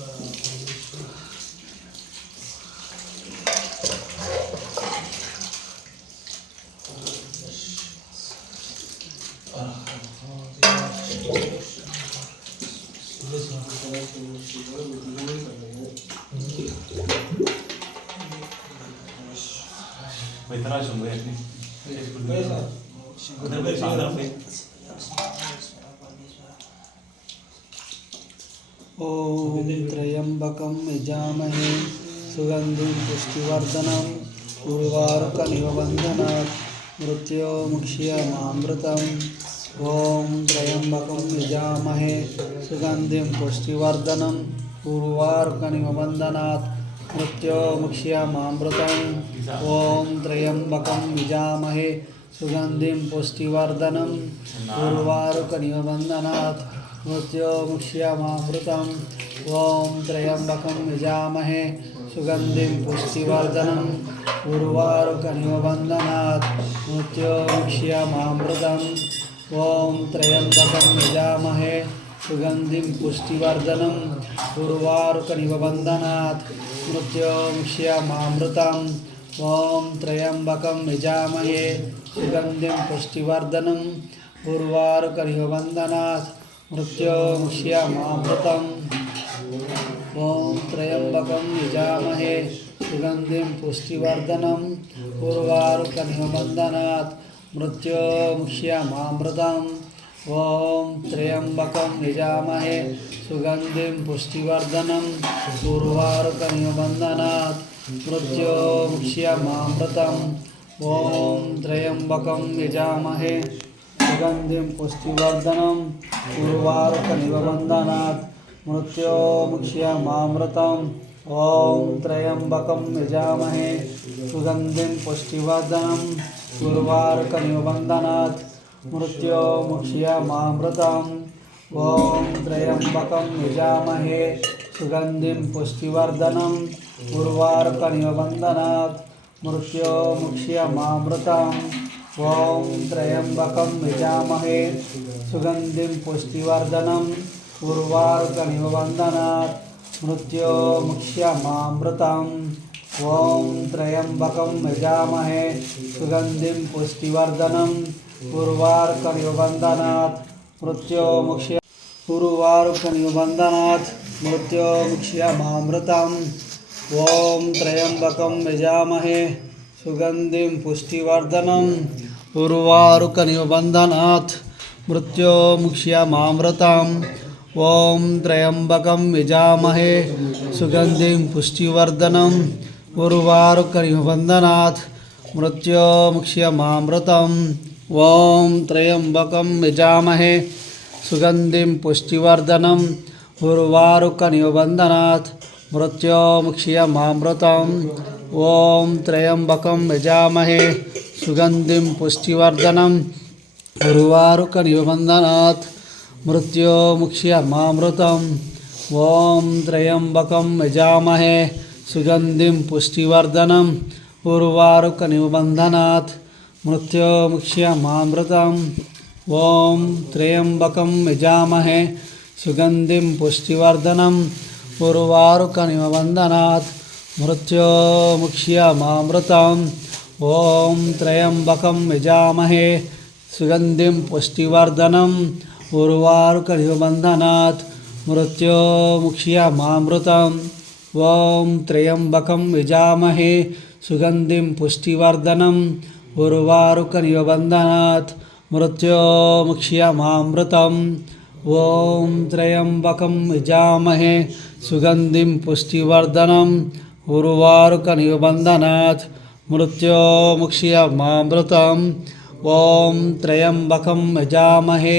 ओम त्र्यंबकं यजामहे सुगंधिं पुष्टिवर्धनम् उर्वारुकमिव बन्धनात् मृत्योर्मुक्षीयमामृतम्। ओम त्र्यंबकं यजामहे सुगंधिं पुष्टिवर्धनम् उर्वारुकमिव बन्धनात् मृत्योर्मुक्षीयमामृतम्। ओम त्र्यंबकं यजामहे सुगंधिं पुष्टिवर्धनम् उर्वारुकमिव बन्धनात् मृत्योर्मुक्षीयमामृतम्। ओम त्र्यंबकं यजामहे सुगंधिं पुष्टिवर्धनम् उर्वारुकमिव बन्धनात् मृत्योर्मुक्षीयमामृतम्। ओम त्र्यंबकं यजामहे सुगंधिं पुष्टिवर्धनम् उर्वारुकमिव बन्धनात् मृत्योर्मुक्षीयमामृतम्। ओम त्र्यंबकं यजामहे सुगंधिं पुष्टिवर्धनम् उर्वारुकमिव बन्धनात् मृत्योर्मुक्षीयमामृतम्। ओम त्र्यंबकं यजामहे सुगंधिं पुष्टिवर्धनम् उर्वारुकमिव बन्धनात् मृत्योर्मुक्षीयमामृतम्। ओम त्र्यंबकं यजामहे सुगंधिं पुष्टिवर्धनम् उर्वारुकमिव बन्धनात् मृत्योर्मुक्षीयमामृतम्। ओम त्र्यंबकं यजामहे सुगंधिं पुष्टिवर्धनम् उर्वारुकमिव बन्धनात् मृत्योर्मुक्षीयमामृतम्। ओम त्र्यंबकं यजामहे सुगंधिं पुष्टिवर्धनम् उर्वारुकमिव बन्धनात् मृत्योर्मुक्षीयमामृतम्। ओम त्र्यंबकं यजामहे सुगंधिं पुष्टिवर्धनम् उर्वारुकमिव बन्धनात् मृत्योर्मुक्षीयमामृतम्। ओम त्र्यंबकं यजामहे सुगंधिं पुष्टिवर्धनम् उर्वारुकमिव बन्धनात् मृत्योर्मुक्षीयमामृतम्। ओम त्र्यंबकं यजामहे सुगंधिं पुष्टिवर्धनम् उर्वारुकमिव बन्धनात् मृत्योर्मुक्षीयमामृतम्। ओम त्र्यंबकं यजामहे सुगंधिं पुष्टिवर्धनम् उर्वारुकमिव बन्धनात् मृत्योर्मुक्षीयमामृतम्। ओम त्र्यंबकं यजामहे सुगंधिं पुष्टिवर्धनम् उर्वारुकमिव बन्धनात् मृत्योर्मुक्षीयमामृतम्। ओम त्र्यंबकं यजामहे सुगंधिं पुष्टिवर्धनम् उर्वारुकमिव बन्धनात् मृत्योर्मुक्षीयमामृतम्। ओम त्र्यंबकं यजामहे सुगंधिं पुष्टिवर्धनम् उर्वारुकमिव बन्धनात् मृत्योर्मुक्षीयमामृतम्। ओम त्र्यंबकं यजामहे सुगंधिं पुष्टिवर्धनम् उर्वारुकमिव बन्धनात् मृत्योर्मुक्षीयमामृतम्। ओम त्र्यंबकं यजामहे सुगंधिं पुष्टिवर्धनम् उर्वारुकमिव बन्धनात् मृत्योर्मुक्षीयमामृतम्। ओम त्र्यंबकं यजामहे सुगंधिं पुष्टिवर्धनम् उर्वारुकमिव बन्धनात् मृत्योर्मुक्षीयमामृतम्। ओम त्र्यंबकं यजामहे सुगंधिं पुष्टिवर्धनम् उर्वारुकमिव बन्धनात् मृत्योर्मुक्षीयमामृतम्। ओम त्र्यंबकं यजामहे सुगंधिं पुष्टिवर्धनम् उर्वारुकमिव बन्धनात् मृत्योर्मुक्षीयमामृतम्। ओम त्र्यंबकं यजामहे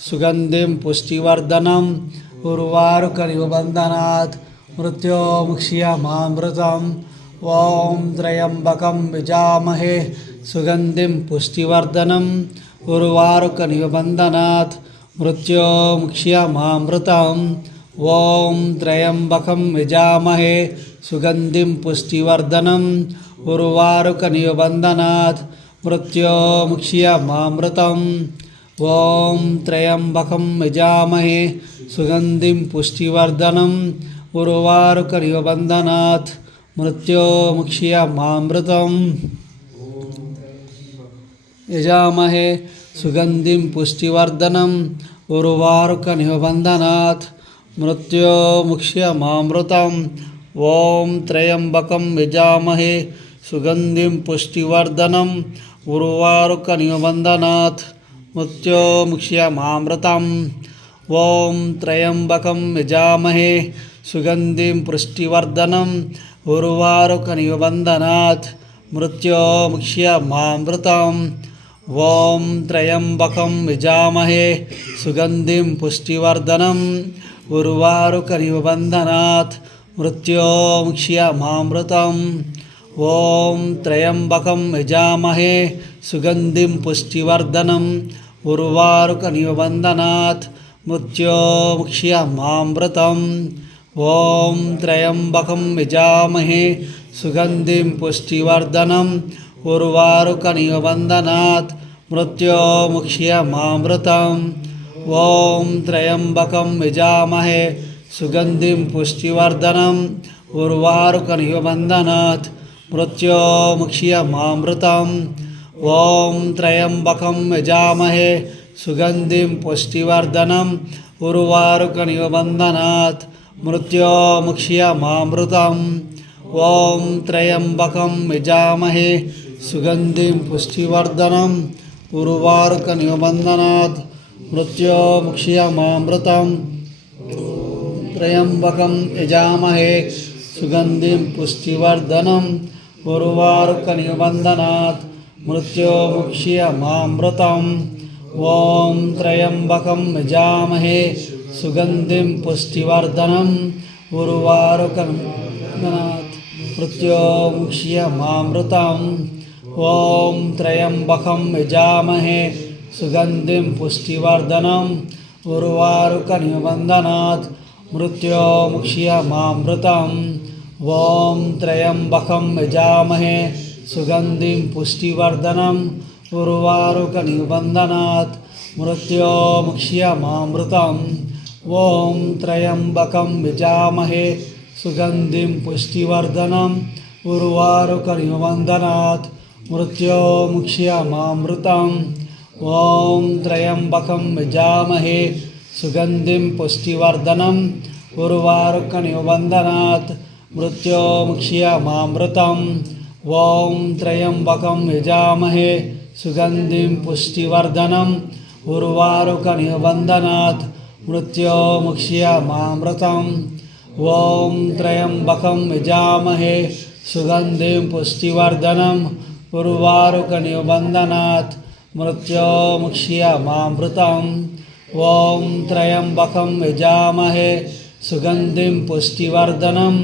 सुगंधिं पुष्टिवर्धनम् उर्वारुकमिव बन्धनात् मृत्योर्मुक्षीयमामृतम्। ओम त्र्यंबकं यजामहे सुगंधिं पुष्टिवर्धनम् उर्वारुकमिव बन्धनात् मृत्योर्मुक्षीयमामृतम्। ओम त्र्यंबकं यजामहे सुगंधिं पुष्टिवर्धनम् उर्वारुकमिव बन्धनात् मृत्योर्मुक्षीयमामृतम्। ओम त्र्यंबकं यजामहे सुगंधिं पुष्टिवर्धनम् उर्वारुकनिबन्धनात् मृत्योर्मुक्षीयमामृतम् यजामहे सुगन्धिं पुष्टिवर्धनम् उर्वारुकनिबन्धनात् मृत्योर्मुक्षीयमामृतम् ॐ त्र्यम्बकं यजामहे सुगन्धिं पुष्टिवर्धनम् उर्वारुकनिबन्धनात् मृत्योर्मुक्षीयमामृतम् ॐ त्र्यम्बकं यजामहे सुगन्धिं पुष्टिवर्धनम् उर्वारुकनिबन्धनात् मृत्योर्मुक्षीयमामृतम् ॐ त्र्यम्बकं यजामहे सुगन्धिं पुष्टिवर्धनम् उर्वारुकनिबन्धनात् मृत्योर्मुक्षीयमामृतम् ॐ त्र्यम्बकं यजामहे सुगन्धिं पुष्टिवर्धनम् उर्वारुकनिबन्धनात् मृत्योर्मुक्षीयमामृतम् ॐ त्र्यम्बकं यजामहे सुगन्धिं पुष्टिवर्धनम् उर्वारुकनिबन्धनात् मृत्योर्मुक्षीयमामृतम् ॐ त्र्यम्बकं यजामहे सुगन्धिं पुष्टिवर्धनम् उर्वारुकनिबन्धनात् मृत्योर्मुक्षीयमामृतम् ॐ त्र्यम्बकं यजामहे सुगन्धिं पुष्टिवर्धनम् उर्वारुकनिबन्धनात् मृत्योर्मुक्षीयमामृतम् ॐ त्र्यम्बकं यजामहे सुगन्धिं पुष्टिवर्धनम् उर्वारुकनिबन्धनात् मृत्योर्मुक्षीयमामृतम् त्र्यम्बकं यजामहे सुगन्धिं पुष्टिवर्धनम् उर्वारुकनिबन्धनात् मृत्योर्मुक्षीयमामृतम् ॐ त्र्यम्बकं यजामहे सुगन्धिं पुष्टिवर्धनम् उर्वारुकनिबन्धनात् मृत्योर्मुक्षीयमामृतम् ॐ त्र्यम्बकं यजामहे सुगन्धिं पुष्टिवर्धनम् उर्वारुकनिबन्धनात् मृत्योर्मुक्षीयमामृतम् ॐ त्र्यम्बकं यजामहे सुगन्धिं पुष्टिवर्धनम् उर्वारुकनिबन्धनात् मृत्योर्मुक्षीयमामृतम् ॐ त्र्यम्बकं यजामहे सुगन्धिं पुष्टिवर्धनम् उर्वारुकनिबन्धनात् मृत्योर्मुक्षीयमामृतम् ॐ त्र्यम्बकं यजामहे सुगन्धिं पुष्टिवर्धनम् उर्वारुकनिबन्धनात् मृत्योर्मुक्षीयमामृतम् ॐ त्र्यम्बकं यजामहे सुगन्धिं पुष्टिवर्धनम् उर्वारुकनिबन्धनात् मृत्योर्मुक्षीयमामृतम् ॐ त्र्यम्बकं यजामहे सुगन्धिं पुष्टिवर्धनम् उर्वारुकनिबन्धनात् मृत्योर्मुक्षीयमामृतम् ॐ त्र्यम्बकं यजामहे सुगन्धिं पुष्टिवर्धनम्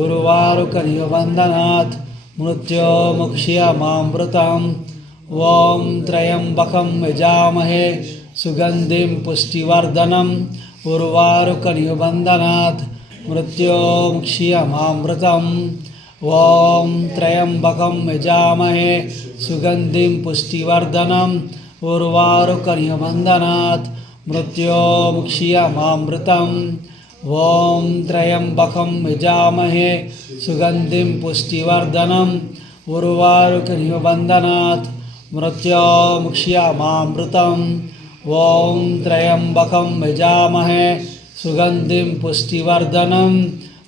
उर्वारुकनिबन्धनात् मृत्योर्मुक्षीयमामृतम् ॐ त्र्यम्बकं यजामहे सुगन्धिं पुष्टिवर्धनम् उर्वारुकनिबन्धनात् मृत्योर्मुक्षीयमामृतम् ॐ त्र्यम्बकं यजामहे सुगन्धिं पुष्टिवर्धनम् उर्वारुकनिबन्धनात् मृत्योर्मुक्षीयमामृतम् ॐ त्र्यम्बकं यजामहे सुगन्धिं पुष्टिवर्धनम् उर्वारुकनिबन्धनात् मृत्योर्मुक्षीयमामृतम् ॐ त्र्यम्बकं यजामहे सुगन्धिं पुष्टिवर्धनम्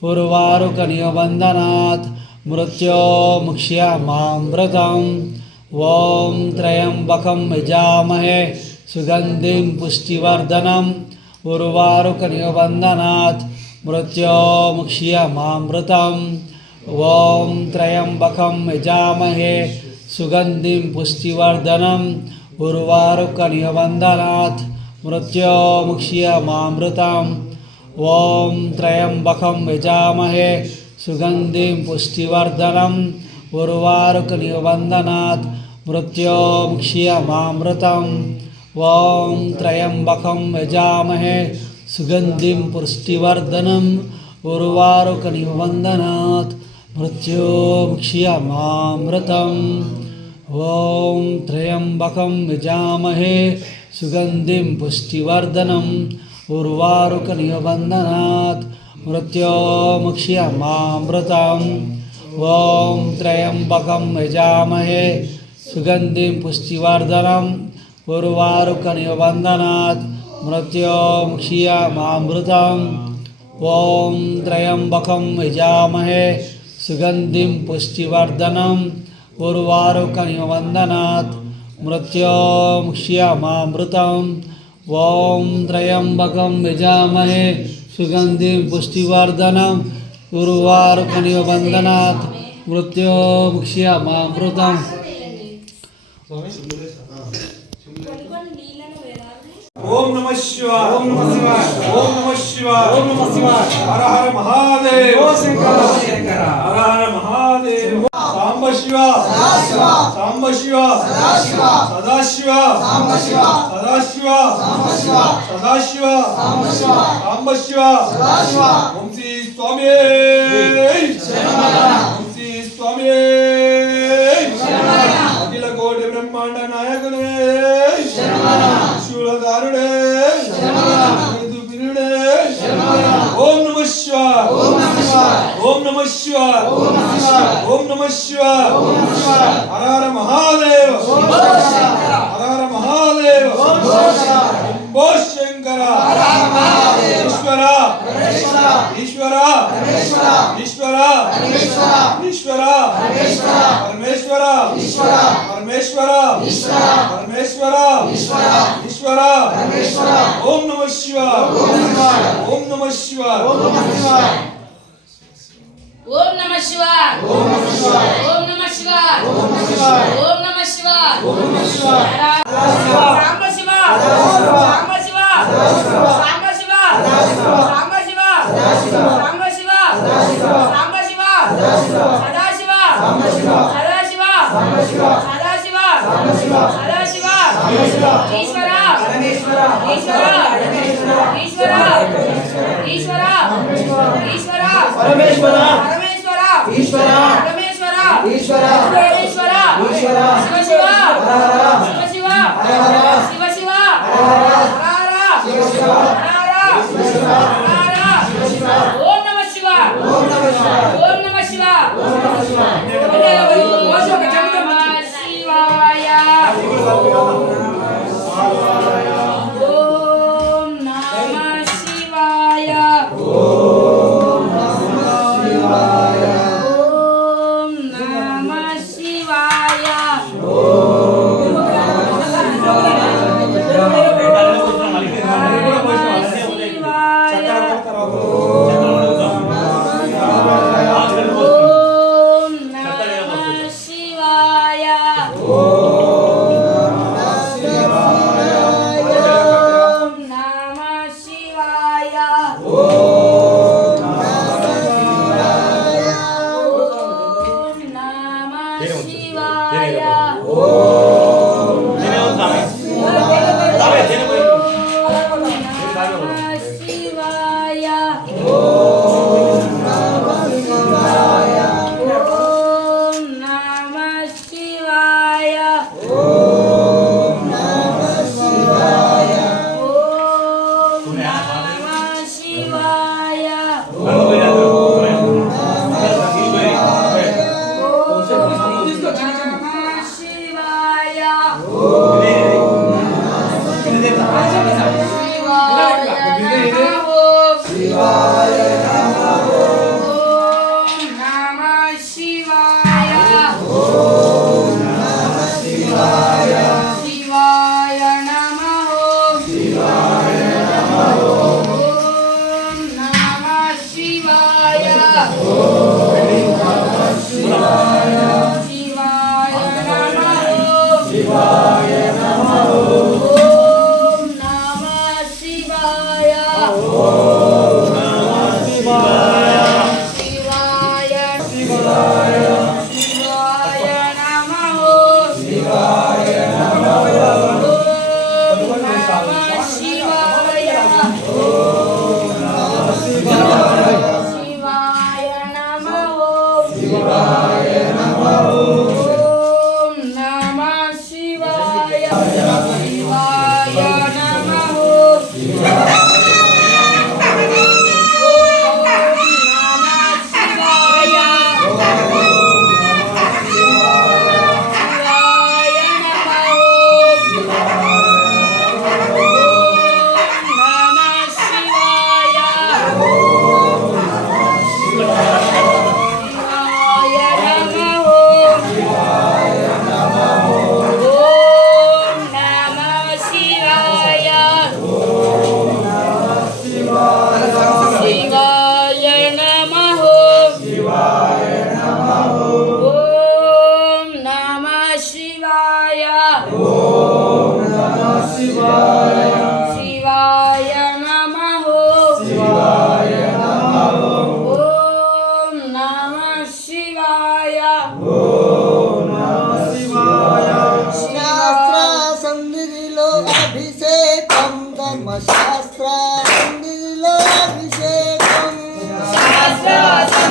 उर्वारुकनिबन्धनात् मृत्योर्मुक्षीयमामृतम् ॐ त्र्यम्बकं यजामहे सुगन्धिं पुष्टिवर्धनम् उर्वारुकनिबन्धनात् मृत्योर्मुक्षीयमामृतम् ॐ त्र्यम्बकं यजामहे सुगन्धिं पुष्टिवर्धनम् उर्वारुकनिबन्धनात् मृत्योर्मुक्षीयमामृतम् ॐ त्र्यम्बकं यजामहे सुगन्धिं पुष्टिवर्धनम् उर्वारुकनिबन्धनात् मृत्योर्मुक्षीयमामृतम् ॐ त्र्यम्बकं यजामहे सुगन्धिं पुष्टिवर्धनम् उर्वारुकनिबन्धनात् मृत्योर्मुक्षीयमामृतम् ॐ त्र्यम्बकं यजामहे सुगन्धिं पुष्टिवर्धनम् उर्वारुकनिबन्धनात् मृत्योर्मुक्षीयमामृतम् ॐ त्र्यम्बकं यजामहे सुगन्धिं पुष्टिवर्धनम् उर्वारुकमिव बन्धनात् मृत्योर्मुक्षीयमामृतम् ॐ त्र्यम्बकं यजामहे सुगन्धिं पुष्टिवर्धनम् उर्वारुकमिव बन्धनात् मृत्योर्मुक्षीयमामृतम् ॐ त्र्यम्बकं यजामहे सुगन्धिं पुष्टिवर्धनम् उर्वारुकमिव बन्धनात् मृत्योर्मुक्षीयमामृतम् ओम नमः शिवाय ओम नमः शिवाय ओम नमः शिवाय ओम नमः शिवाय हर हर महादेव ओ शंकर हर हर महादेव सांब शिवा सांब शिवा सदा शिवा सांब शिवा सदा शिवा सांब शिवा सदा शिवा सांब शिवा सांब शिवा सदा शिवा ओम श्री स्वामी शरणम ओम श्री स्वामी शरणम अखिल कोटि ब्रह्मांड नायकने शूलधारुणे मृदुपिरुणे ओम नमः शिवाय ओम नमः शिवाय ओम नमः शिवाय ओम नमः शिवाय ओम नमः शिवाय ओम नमः शिवाय हर हर महादेव हर हर महादेव शंभो शंकर हर हर महादेव ईश्वर ईश्वर ईश्वर ईश्वर परमेश्वर परमेश्वर परमेश्वर ईश्वर ओम नमः शिवाय ओम नमः शिवाय ओम नमः शिवाय ओम नमः शिवाय ओम नमः शिवाय ओम नमः शिवाय ओम नमः शिवाय ओम नमः शिवाय ओम नमः शिवाय सांब शिवा सांब शिवा सांब शिवा सांब शिवा सांब शिवा सांब शिवा सदा शिवा सदा शिवा सदा शिवा सदा शिवा ईश्वर ईश्वर ईश्वर ईश्वर ईश्वर परमेश्वर परमेश्वर ईश्वर परमेश्वर ईश्वर परमेश्वर ईश्वर शिव शिव शिव शिव शिव हर शिव शिव ओम नमः शिवाय ओम नमः शिवाय ओम नमः शिवाय ओम नमः शिवाय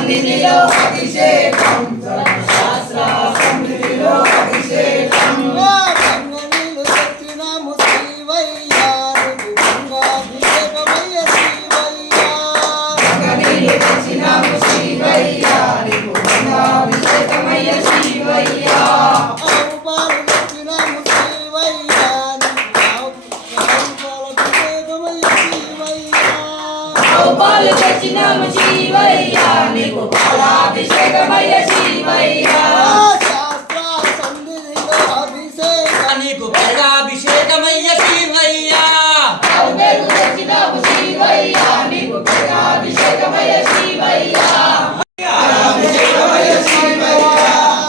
సన్నిధిలో అభిషేకం శాస్త్ర సన్నిధిలో అభిషేకం గంగనీళ్ళు తెచ్చినాము శ్రీవయ్యా గంగాభిషేకమయ్య శ్రీవయ్యా గంగనీళ్ళు తెచ్చినాము శ్రీవయ్యా నీకు గంగాభిషేకమయ్య శ్రీవయ్యా ఆవు పాలు తెచ్చినాము శ్రీవయ్యా ఆవు పాలభిషేకమయ్య శ్రీవయ్యా పాలు తెచ్చినాము శ్రీవయ్యా నీకు పాలాభిషేకమయ్య శ్రీవయ్యా శాస్త్ర సన్నిధిలో అభిషేకం నీకు పైరాభిషేకమయ్య శ్రీవయ్యా అవునేకు తెచ్చినాము శ్రీవయ్యా నీకు పాలాభిషేకమయ్య శ్రీవయ్యా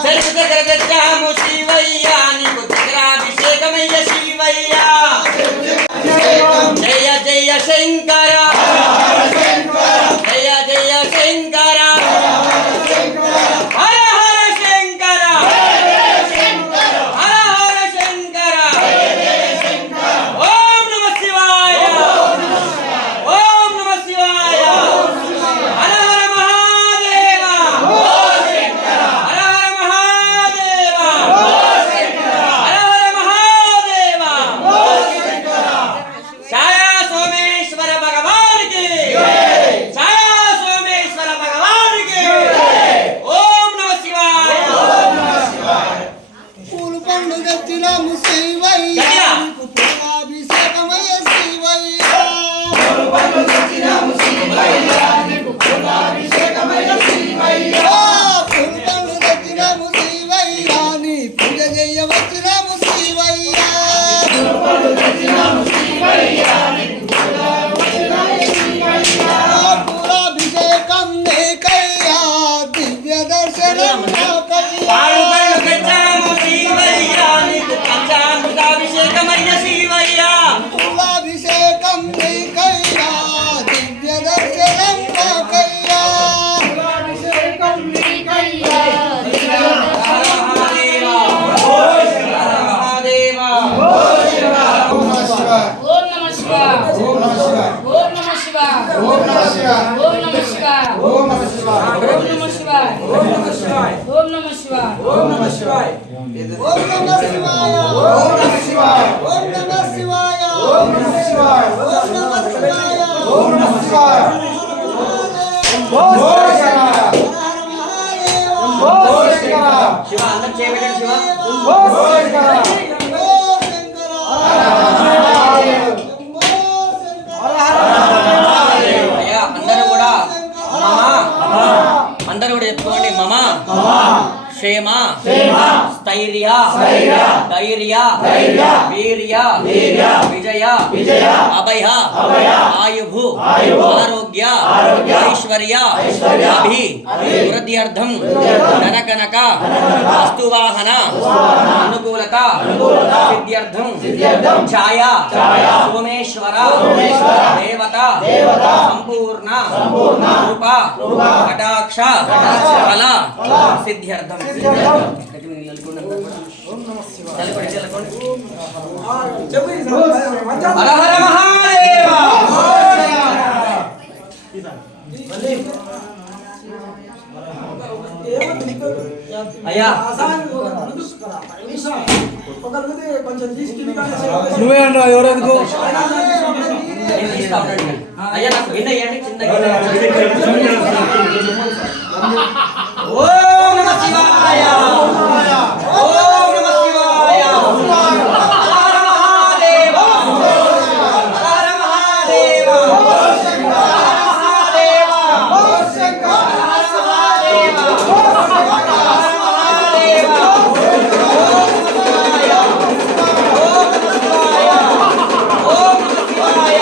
సరుకు దగ్గర తెచ్చాము శ్రీవయ్యా నీకు దగ్గరాభిషేకమయ్య శ్రీవయ్యా జయ జయ శంకర జయ జయ శంకర హర హర శంకర హర హర శంకర ఓం నమ శివాయ ఓం నమ శివాయ హర హర మహాదేవ హర హర మహాదేవ హర హర మహాదేవ ఛాయా సోమేశ్వర భగవానికి ఛాయా సోమేశ్వర భగవానికి ఓం నమ శివాయ పూలు పండు తెచ్చినాము శ్రీవయ్యా గట్టిగా. నీకు పూలాభిషేకమయ్య శ్రీవయ్యా పండు తెచ్చినాము శ్రీవయ్యా నీకు పాలాభిషేకమయ్య శ్రీవయ్యా పూలు పండు తెచ్చినాము శ్రీవయ్యా నీ పూజ చేయవచ్చినాము శ్రీవయ్యా పండు తెచ్చినాము శ్రీవయ్యా నీకు పాలాభిషేకమయ్య శ్రీవయ్యా పూలాభిషేకం నీకయ్యా దివ్య దర్శనం నాకయ్యా పాడుబళ్ళు తెచ్చాము శ్రీవయ్యా నీకు పంచామృతాభిషేకమయ్య శ్రీవయ్యా పూలాభిషేకం నీకయ్యా దివ్య దర్శనం నాకయ్యా అభిషేకం నీకయ్యా హర మహాదేవ హర మహాదేవ ఓం నమః శివాయ ఓం నమః శివాయ ఓం నమః శివాయ ఓం నమః శివాయ ఓం నమః శివాయ ఓం నమః శివాయ ఓం నమః శివాయ ఓం నమః శివాయ ఓం నమః శివాయ ఓం నమః శివాయ ఓం నమః శివాయ ఓం నమః శివాయ ఓం నమః శివాయ ఓం నమః శివాయ ఓం నమః శివాయ శివ అందరు చేయబెట్టండి శివ అయ్యా అందరూ కూడా అందరూ కూడా చెప్పుకోండి మమ క్షేమ స్థైర్య ధైర్య వీర్య విజయ అభయ ఆయుభు ఆరోగ్య ఐశ్వర్య అభి వృద్ధ్యర్థం ధనకనక వస్తువాహన అనుకూలత సిద్ధ్యర్థం ఛాయ సోమేశ్వర దేవత సంపూర్ణ కృప కటాక్ష ఫల సిద్ధ్యర్థం హర హర మహాదేవ అయ్యా నువ్వే అంటావా ఎవరెందుకు నేను తీస్తా ఉండండి. అయ్యా నాకు గిన్నె ఇవ్వండి, చిన్న గిన్నె. ఓం నమః శివాయ ఓం నమః శివాయ హర హర మహాదేవ హర హర మహాదేవ హర హర మహాదేవ హర హర మహాదేవ ఓం నమః శివాయ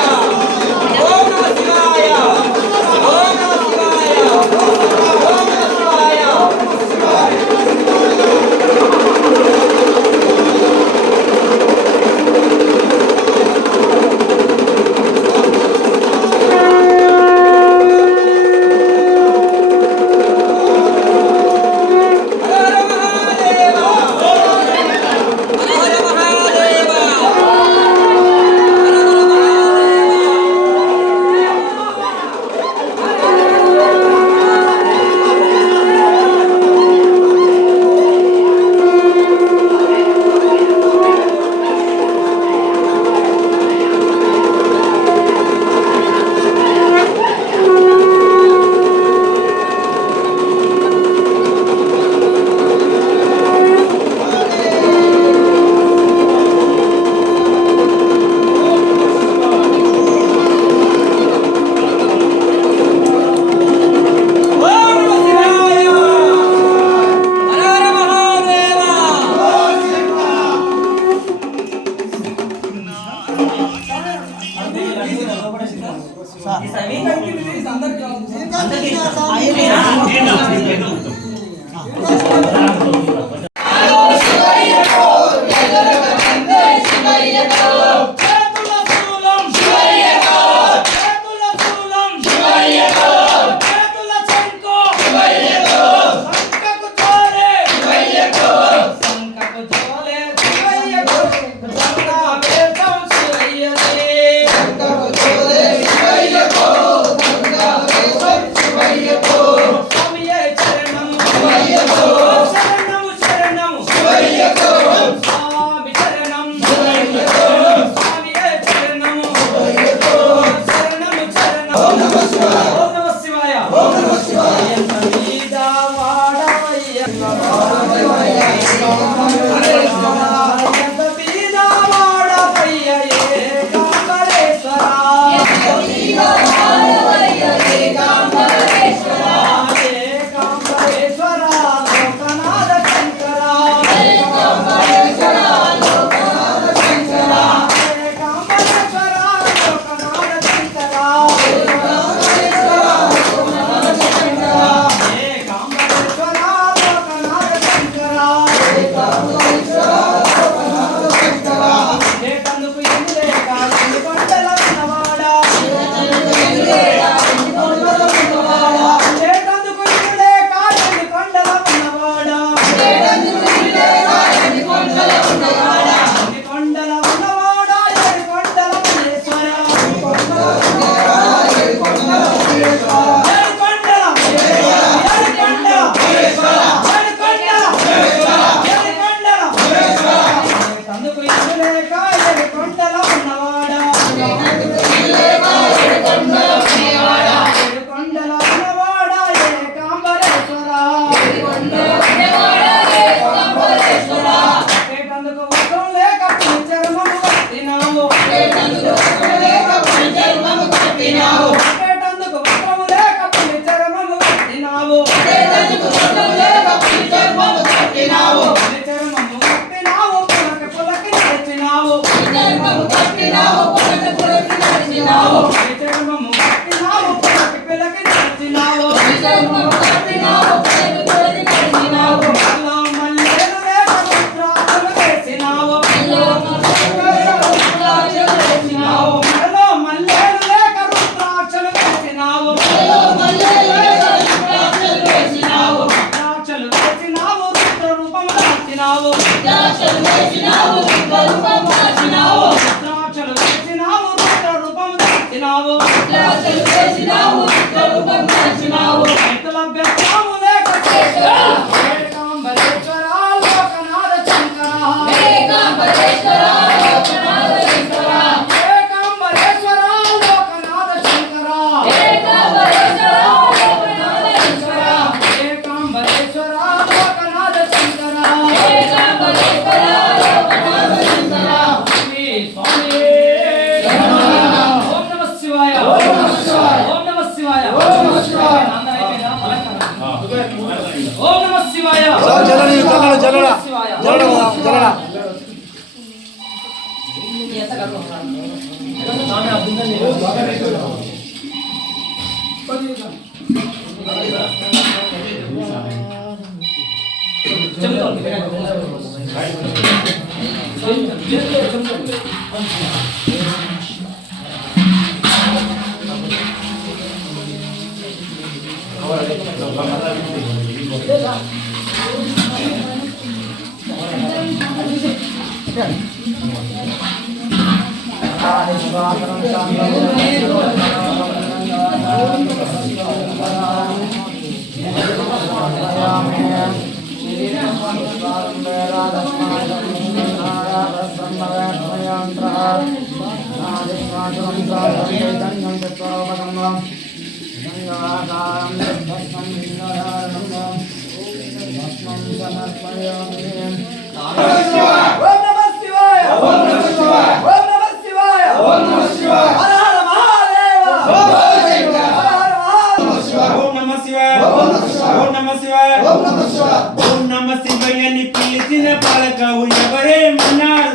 ఎవరే మన్నారు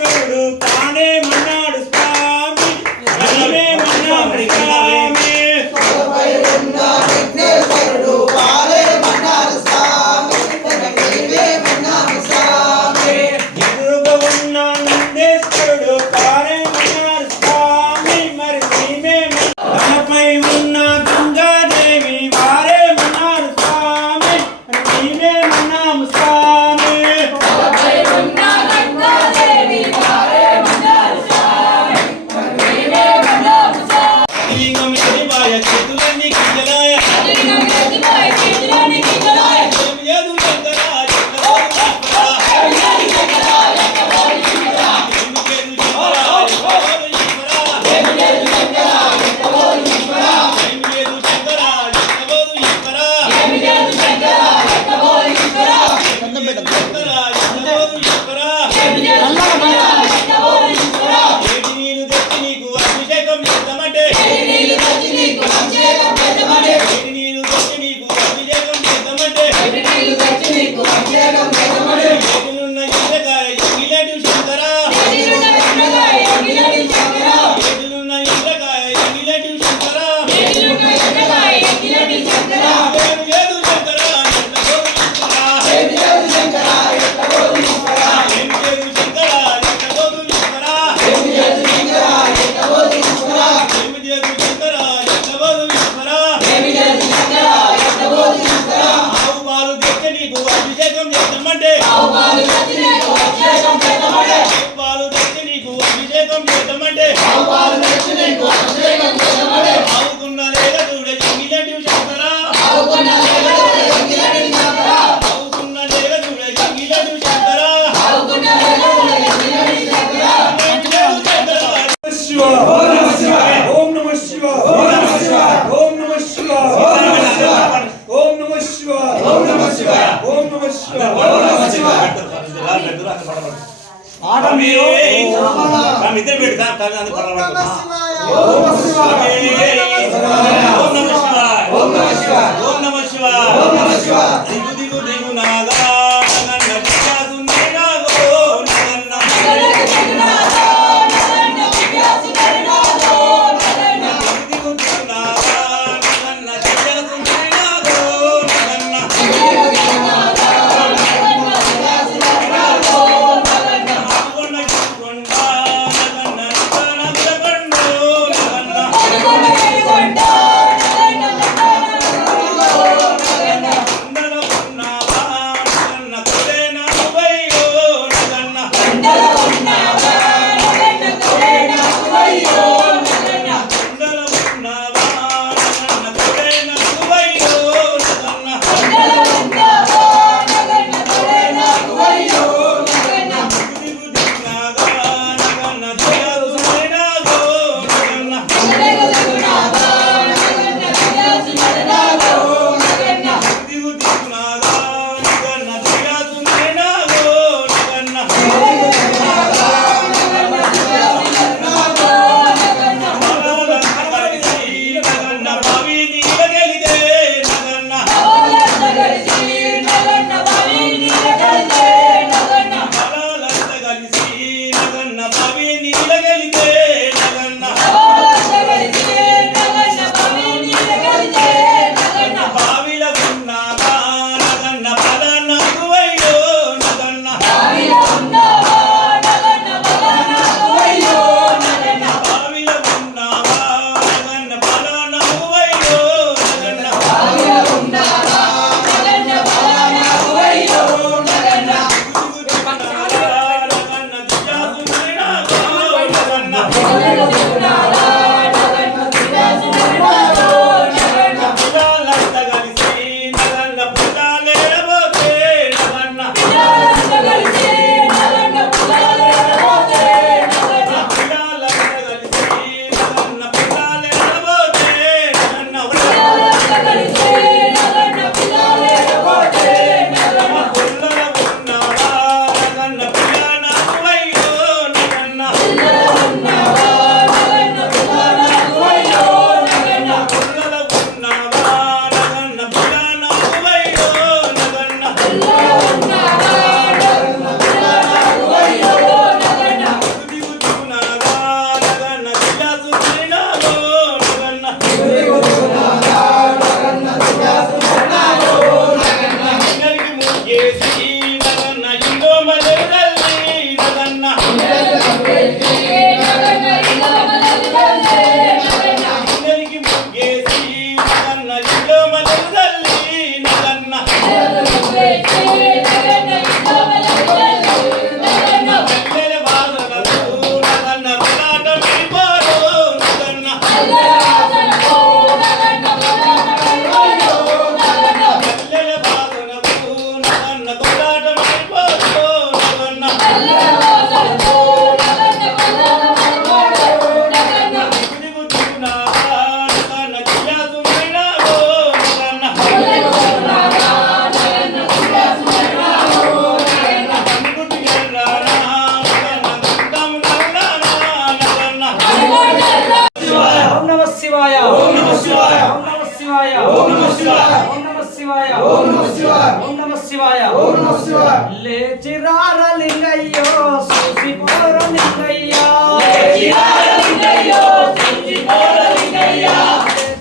విఘ్నేశ్వరుడు తానే మన్నాడు స్వామి మనమే మన్నాడు స్వామి విఘ్నేశ్వరుడు పాలే మన్నాడు స్వామి నీవే మన్నాడు స్వామి ఎదురుగా ఉన్న నందేశ్వరుడు తానే మన్నాడు స్వామి మరి నీవే తనపై ఉన్న గంగాదేవి వారే మన్నాడు స్వామి నీవే మన్నాము స్వామి లింగం ఎదివాయ చేతులన్నీ కింజలాయ ఏదు శంకరాయ నమః శివాయ ఓం నమః శివాయ ఓం నమః శివాయ ఓం నమః శివాయ ఓం నమః శివాయ ఓం నమః శివాయ ఓం నమః శివాయ ఓం నమః శివాయ లేచిరార లింగయ్యో సూసి పోర లింగయ్యా లేచిరార లింగయ్యో సూసి పోర లింగయ్యా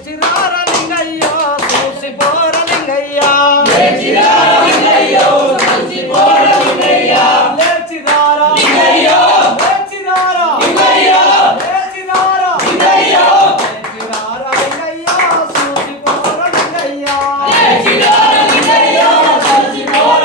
లేచిరార లింగయ్యో సూసి పోర లింగయ్యా లేచిరార లింగయ్యో సూసి పోర లింగయ్యా లేచిరార లింగయ్యో లేచిరార లింగయ్యో లేచిరార లింగయ్యో లేచిరార లింగయ్యో సూసి పోర లింగయ్యా లేచిరార లింగయ్యో సూసి పోర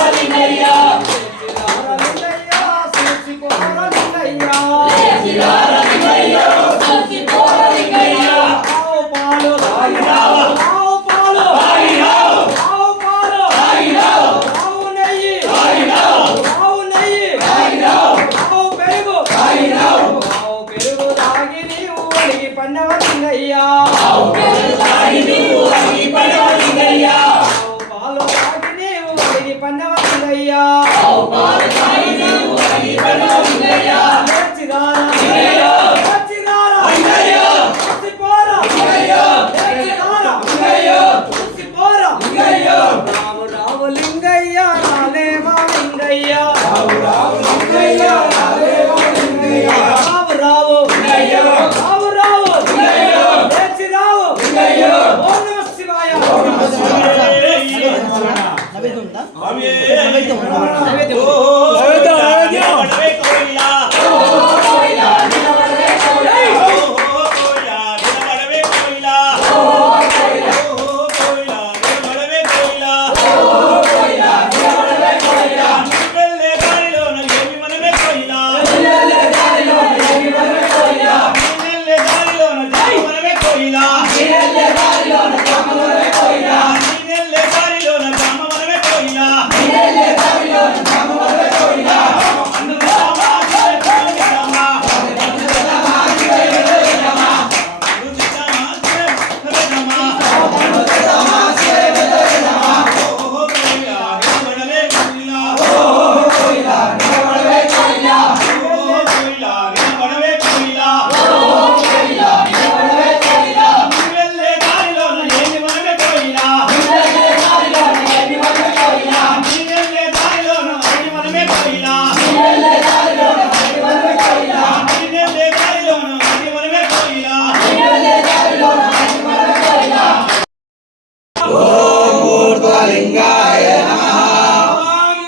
లింగయ్యా లేచిరార లింగయ్యో సూసి పోర లింగయ్యా ఆవు పాలు తాగిరావ ఆవు పాలు తాగిరావ ఆవు పాలు తాగిరావ ఆవు నెయ్యి తాగిరావ ఆవు నెయ్యి తాగిరావ ఆవు పెరుగు తాగిరావ ఆవు పెరుగు తాగి నీవు అడిగి పన్నవ లింగయ్యా ఆవు పెరుగు తాగి నీవు అడిగి పన్నవ లింగయ్యా ఆవు పాలు తాగి నీవు అడిగి పన్నవ లింగయ్యా ఆవు పాలు తాగి నీవు అడిగి పన్నవ లింగయ్యా లేచిరార లింగయ్యో లేచిరార లింగయ్యో చూసి పోర లింగయ్యో లేచిరార లింగయ్యో చూసి పోర లింగయ్యో రావు రావు లింగయ్యా రాలేవా లింగయ్యా రావు రావు లింగయ్యా రాలేవా లింగయ్యా రావు రావు లింగయ్యో రావు రావు లింగయ్యో లేచి రావు లింగయ్యో ఓం నమః శివాయ ఓం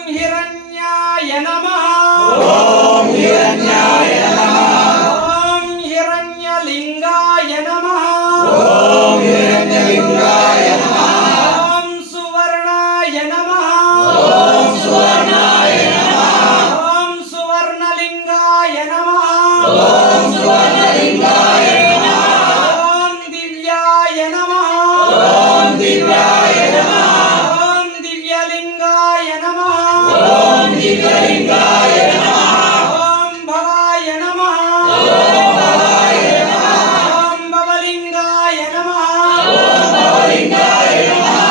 హిరణ్యాయ నమః ఓం హిరణ్యాయ నమః ఓం హిరణ్యలింగాయ నమః ఓం హిరణ్యలింగాయ నమః ఓం సువర్ణాయ నమః ఓం సువర్ణాయ నమః ఓం సువర్ణలింగాయ నమః ఓం సువర్ణలింగాయ నమః ఓం దివ్యాయ నమః ఓం దివ్యాయ నమః ఓం దివ్యలింగాయ నమః ఓం దివ్యలింగాయ నమః ఓం భవాయ నమః ఓం భవాయ నమః ఓం భవలింగాయ నమః ఓం భవలింగాయ నమః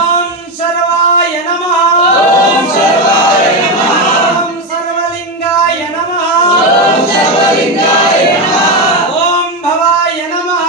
ఓం సర్వాయ నమః ఓం సర్వాయ నమః ఓం సర్వలింగాయ నమః ఓం సర్వలింగాయ నమః ఓం భవాయ నమః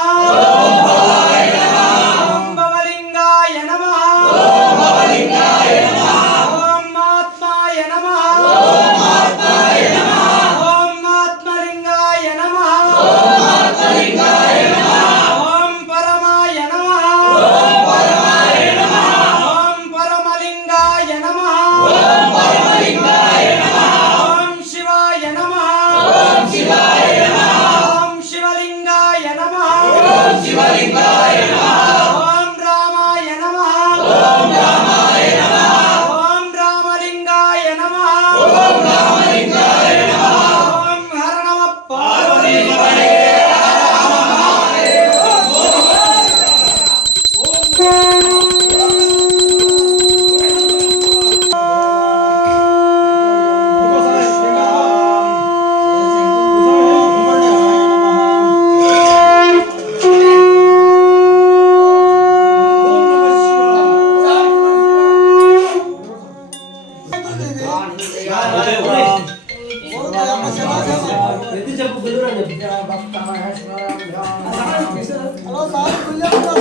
ఓం భవాయ నమః ఓం భవలింగాయ నమః ఓం భవలింగాయ నమః ఓం ఆత్మాయ నమః ఓం ఆత్మాయ నమః ఓం ఆత్మలింగాయ నమః ఓం ఆత్మలింగాయ నమః ఓం పరమాయ నమః ఓం పరమాయ నమః ఓం పరమలింగాయ నమః ఓం పరమలింగాయ నమః ఓం శివాయ నమః ఓం శివాయ నమః ఓం శివలింగాయ నమః ఓం శివలింగాయ నమః ఓం రామాయ నమః ఓం రామాయ నమః ఓం రామలింగాయ నమః ఓం రామలింగాయ నమః ఓం హర నమః పార్వతీపతయే ఓం సాయి గుళ్ళెంలో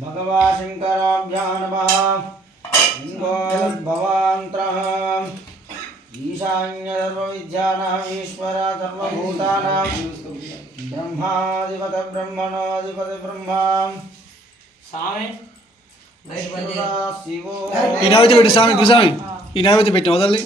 భగవా శంకరాభ్యా నమః భవాంత్రః ఈశాన్య సర్వవిద్యానాం ఈశ్వర సర్వభూతానాం బ్రహ్మాధిపత బ్రహ్మణోధిపతి బ్రహ్మా స్వామి శివో ఈ నైవేద్యం పెట్టి స్వామి గురుస్వామి ఈ నైవేద్యం పెట్టి వదలి